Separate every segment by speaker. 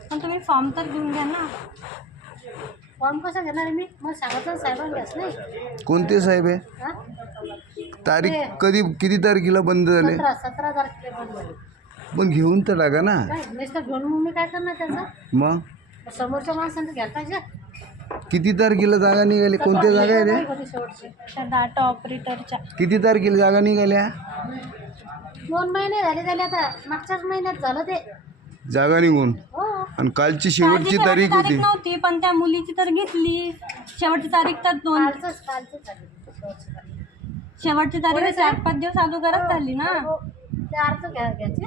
Speaker 1: पण तुम्ही फॉर्म तर घेऊन घ्या ना.
Speaker 2: फॉर्म कसा घेणार मी? मग सांगितलं साहेबांनी घ्यास नाही.
Speaker 3: कोणते साहेब आहे?
Speaker 2: हा?
Speaker 3: तारीख
Speaker 2: ते
Speaker 3: कधी किती तारखेला बंद झाले?
Speaker 2: 17 तारखेला बंद झाली.
Speaker 3: पण घेऊन तर टाका ना.
Speaker 2: काय नुसतं घेऊन मग मी काय करणार त्याचं?
Speaker 3: मग
Speaker 2: समोरच्या माणसाने घ्यायला पाहिजे.
Speaker 3: किती तारखेला जागा निघाली? कोणत्या जागा आहे
Speaker 2: तारीख
Speaker 3: त्या?
Speaker 2: होती शेवटची.
Speaker 1: त्या डाटा ऑपरेटरच्या.
Speaker 3: किती तारखेला जागा निघाल्या?
Speaker 2: 2 महिने झाले आता. मागच्याच महिन्यात झालं ते.
Speaker 3: जागा निघून
Speaker 2: हो.
Speaker 3: आणि कालची शेवटची
Speaker 1: कालची
Speaker 3: तारीख होती.
Speaker 1: नव्हती, पण त्या मुलीची तर घेतली. शेवटची तारीख तर
Speaker 2: कालचंच झाली शेवटची तारीख.
Speaker 1: शेवटची तारीख 4-5 दिवस अगोदरच झाली ना.
Speaker 2: हो. ते अर्ज घ्यायचे.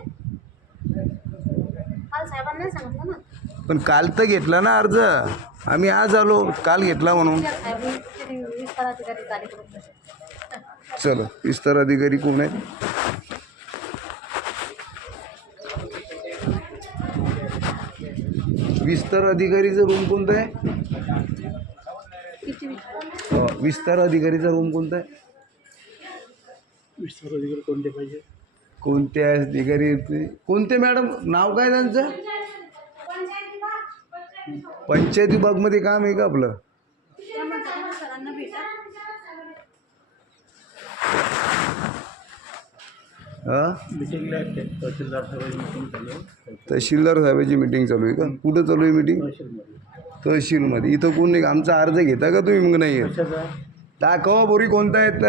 Speaker 2: काल साहेबांना नाही सांगितलं ना.
Speaker 3: पण काल तर घेतला ना अर्ज. आम्ही आज आलो, काल घेतला म्हणून.
Speaker 2: त्या साहेबांनी विस्तार अधिकारी तारीख होती.
Speaker 3: चलो, विस्तार अधिकारी कोण आहे? विस्तार अधिकारीचा रूम कोणता आहे? विस्तार अधिकारीचा रूम कोणता आहे?
Speaker 4: विस्तार अधिकारी कोणते पाहिजे?
Speaker 3: कोणते अधिकारी? कोणते मॅडम? नाव काय त्यांचं? पंचायत विभागमध्ये काम आहे का आपलं? हां,
Speaker 4: मीटिंगला तहसीलदार साहेबांची मीटिंग चालू आहे.
Speaker 3: तहसीलदार साहेबाची मीटिंग चालू आहे का? कुठं चालू आहे मीटिंग? तहसीलमध्ये. इथं कोण नाही? आमचा अर्ज घेता का तुम्ही? मग नाही येत.
Speaker 4: कशाचा?
Speaker 3: दाखवा बोरी कोणता येत?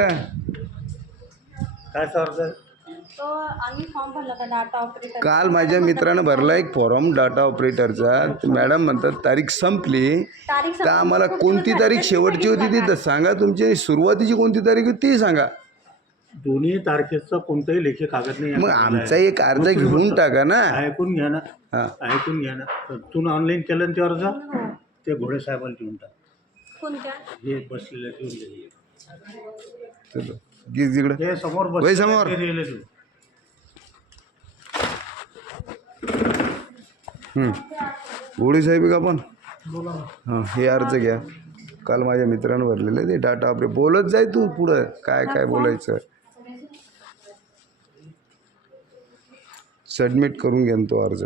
Speaker 4: काय अर्ज?
Speaker 1: तो आम्ही फॉर्म भरला होता डाटा ऑपरेटर.
Speaker 3: काल माझ्या मित्रानं भरला एक फॉर्म डाटा ऑपरेटरचा. मॅडम म्हणतात तारीख संपली का? आम्हाला कोणती तारीख शेवटची होती ती तर सांगा. तुमची सुरुवातीची कोणती तारीख होती ती सांगा.
Speaker 4: दोन्ही तारखेचा कोणताही लेखी कागद नाही.
Speaker 3: मग आमचा एक अर्ज घेऊन टाका ना.
Speaker 4: ऐकून घ्या ना.
Speaker 3: हां,
Speaker 4: ऐकून घ्या ना. तू ऑनलाईन केलं ना ते अर्ज, ते घोडे साहेबांना देऊन टाक.
Speaker 1: कोणत्या?
Speaker 4: हे बसलेले देऊन दे.
Speaker 3: चलो घे तिकडं.
Speaker 4: हे समोर
Speaker 3: वय समोर.
Speaker 4: ते दिलेले देऊ.
Speaker 3: घोडे साहेब आहे का आपण? हां, हे अर्ज घ्या. काल माझ्या मित्रानं भरलेलं आहे ते डाटा ऑपरेटर. बोलत जाय तू पुढं काय काय बोलायचं. सबमिट करून घ्या तो अर्ज.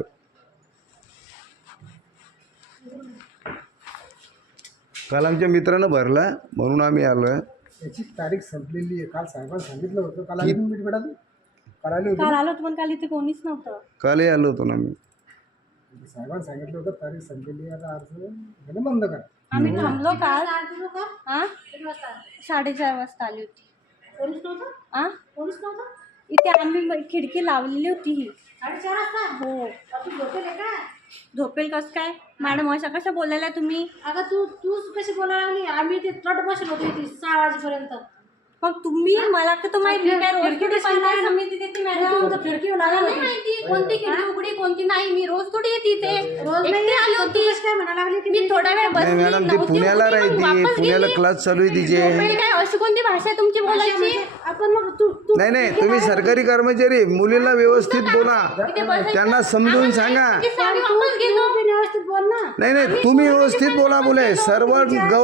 Speaker 3: काल आमच्या मित्रानं भरला म्हणून आम्ही आलो आहे.
Speaker 5: याची तारीख संपलेली आहे. काल साहेबांनी सांगितलं होतं. काल आली मीट मिळाली. काल आली होती.
Speaker 1: काल आलो होतो पण काल इथे कोणीच नव्हतं.
Speaker 3: कालही आलो होतो ना मी.
Speaker 5: साहेबांनी सांगितलं होतं तारीख संपलेली आहे. आता अर्ज घेणं बंद करा.
Speaker 1: आम्ही थांबलो काल. हा,
Speaker 2: किती वाजता?
Speaker 1: 4:30 वाजता आली होती.
Speaker 2: पोलीस नव्हतं?
Speaker 1: हा,
Speaker 2: पोलीस नव्हतं?
Speaker 1: इथे आम्ही खिडकी लावलेली होती ही.
Speaker 2: 4:30 वाजता?
Speaker 1: हो.
Speaker 2: तू झोपेल आहे का?
Speaker 1: झोपेल कस काय? मॅडम अशा कशा बोलायला तुम्ही?
Speaker 2: अगं तू कशी बोलायला लागली? आम्ही ते तट बसलो होतो इथे 6 वाजेपर्यंत.
Speaker 1: मग तुम्ही मला तर माहिती नाही. काय रोज थोडी पंचायत समिती देते मॅडम?
Speaker 2: तुमचं खिडकीवर
Speaker 1: मला
Speaker 2: आली
Speaker 1: नाही
Speaker 2: होती.
Speaker 1: माहिती कोणती खिडकी उघडी कोणती नाही. मी रोज थोडी येते इथे.
Speaker 2: रोज नाही
Speaker 1: एकटी आली होती.
Speaker 2: कशी काय म्हणायला लागली की
Speaker 1: मी थोडा वेळ
Speaker 3: नाही
Speaker 1: बसली.
Speaker 3: मॅडम, ते
Speaker 1: नव्हती
Speaker 3: पुण्याला
Speaker 1: उघडी, मग
Speaker 3: राहते.
Speaker 1: वापस
Speaker 3: पुण्याला
Speaker 1: गेली.
Speaker 3: क्लास चालू आहे तिचे.
Speaker 1: झोपेल काय? अशी कोणती भाषा आहे तुमची बोलायची?
Speaker 2: आपण मग तू
Speaker 3: नाही नाही, तुम्ही सरकारी कर्मचारी. मुलीला व्यवस्थित बोला.
Speaker 1: इथे बसायचं.
Speaker 3: त्यांना समजून सांगा.
Speaker 1: आम्ही वापस गेलो.
Speaker 2: तू व्यवस्थित बोल ना.
Speaker 3: नाही नाही, तुम्ही व्यवस्थित बोला. सर्व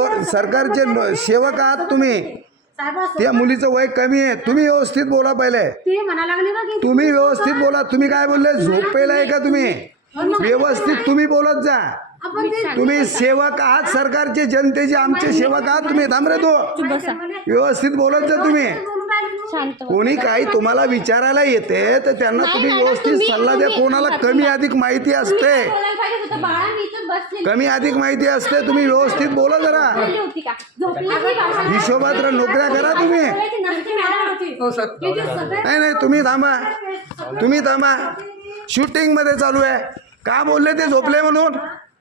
Speaker 3: सरकारचे सेवक आहात तुम्ही.
Speaker 2: साहेबा
Speaker 3: त्या मुलीचं वय कमी आहे. तुम्ही व्यवस्थित बोला पहिले.
Speaker 2: ते म्हणायला लागली ना की
Speaker 3: तुम्ही व्यवस्थित बोला. तुम्ही काय बोलले? झोपेला आहे का तुम्ही? व्यवस्थित तुम्ही बोलत जा.
Speaker 2: आपण ते
Speaker 3: तुम्ही सेवक आहात सरकारचे, जनतेचे आमचे सेवक आहात तुम्ही. थांब रे तो. व्यवस्थित बोलत जा तुम्ही.
Speaker 2: बोलून राहिली तू.
Speaker 1: शांत बस.
Speaker 3: कोणी काही तुम्हाला विचारायला येते तर त्यांना तुम्ही व्यवस्थित सल्ला द्या. कोणाला कमी अधिक माहिती असते.
Speaker 1: बोलायला पाहिजे होतं. बाळा मी इथं बसलेली
Speaker 3: कमी अधिक माहिती असते. तुम्ही व्यवस्थित बोला जरा.
Speaker 1: होती का? झोपली नाही भाषा.
Speaker 3: हिशोबात नोकऱ्या करा तुम्ही.
Speaker 1: बोलायची नसते मॅडम.
Speaker 3: नाही नाही, तुम्ही थांबा. तुम्ही थांबा. शूटिंग मध्ये चालू आहे. का बोलले ते झोपले म्हणून?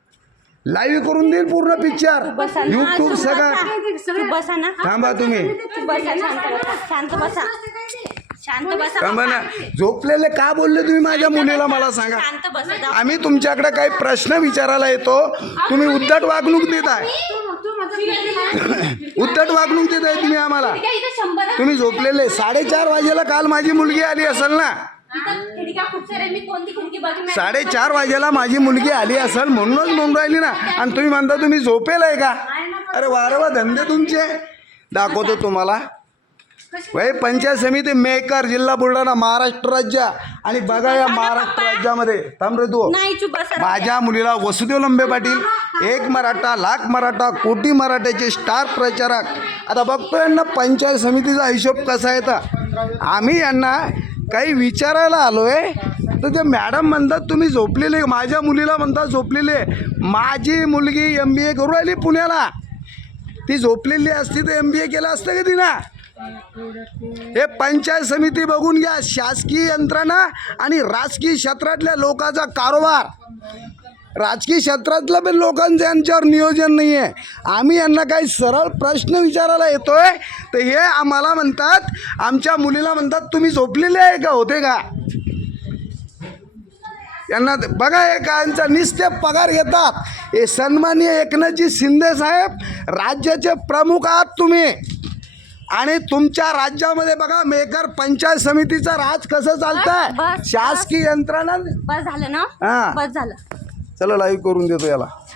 Speaker 3: लाईव्ह करून देईल पूर्ण पिक्चर
Speaker 1: बसा ना.
Speaker 3: यूट्यूब सगळं.
Speaker 1: तू बसा ना.
Speaker 3: थांबा तुम्ही.
Speaker 1: तू बसा. शांत बसा. शांत बसा.
Speaker 3: थांबा ना. झोपलेले का बोलले तुम्ही माझ्या मुलीला मला सांगा.
Speaker 1: शांत बसा. जाऊ.
Speaker 3: आम्ही तुमच्याकडे काही प्रश्न विचारायला येतो. तुम्ही उद्धट वागणूक देताय. उद्धट वागणूक देताय तुम्ही आम्हाला.
Speaker 1: इथे 100
Speaker 3: तुम्ही झोपलेले. 4:30 वाजेला काल माझी मुलगी आली असेल ना.
Speaker 1: इथं खिडक्या खूप साऱ्या. मी कोणती खिडकी बघू?
Speaker 3: 4:30 वाजेला माझी मुलगी आली असेल म्हणूनच म्हणून राहिली ना. आणि तुम्ही म्हणता तुम्ही झोपेल आहे का? अरे वारवा धंदे तुमचे. दाखवतो तुम्हाला. वय पंचायत समिती मेकर जिल्हा बुलढाणा महाराष्ट्र राज्य आणि बघा या महाराष्ट्र राज्यामध्ये थांब रे तू
Speaker 1: नाही चुप बसा.
Speaker 3: माझ्या मुलीला वसुदेव लंबे पाटील एक मराठा लाख मराठा कोटी मराठ्याचे स्टार प्रचारक. आता बघतो यांना पंचायत समितीचा हिशोब कसा आहे तर आम्ही यांना काही विचारायला आलोय तर ते मॅडम म्हणतात तुम्ही झोपलेले. माझ्या मुलीला म्हणतात झोपलेले. माझी मुलगी MBA करू राहिली पुण्याला. ती झोपलेली असती तर MBA केलं असतं का तिनं. हे पंचायत समिती बघून घ्या. शासकीय यंत्रणा आणि राजकीय क्षेत्रातल्या लोकांचा कारभार. राजकीय क्षेत्रातलं पण लोकांचं यांच्यावर नियोजन नाही आहे. आम्ही यांना काही सरळ प्रश्न विचारायला येतोय तर हे आम्हाला म्हणतात आमच्या मुलीला म्हणतात तुम्ही झोपलेले आहे का होते का. यांना बघा हे यांचा निस्ते पगार घेतात. हे सन्माननीय एकनाथजी शिंदे साहेब राज्याचे प्रमुख आहात तुम्ही आणि तुमच्या राज्यामध्ये बघा मेकर पंचायत समितीचा राज कसं चालतंय.
Speaker 1: बस.
Speaker 3: शासकीय यंत्रणा
Speaker 1: बस झालं ना.
Speaker 3: हां
Speaker 1: बस झालं.
Speaker 3: चला लाईव्ह करून देतो याला.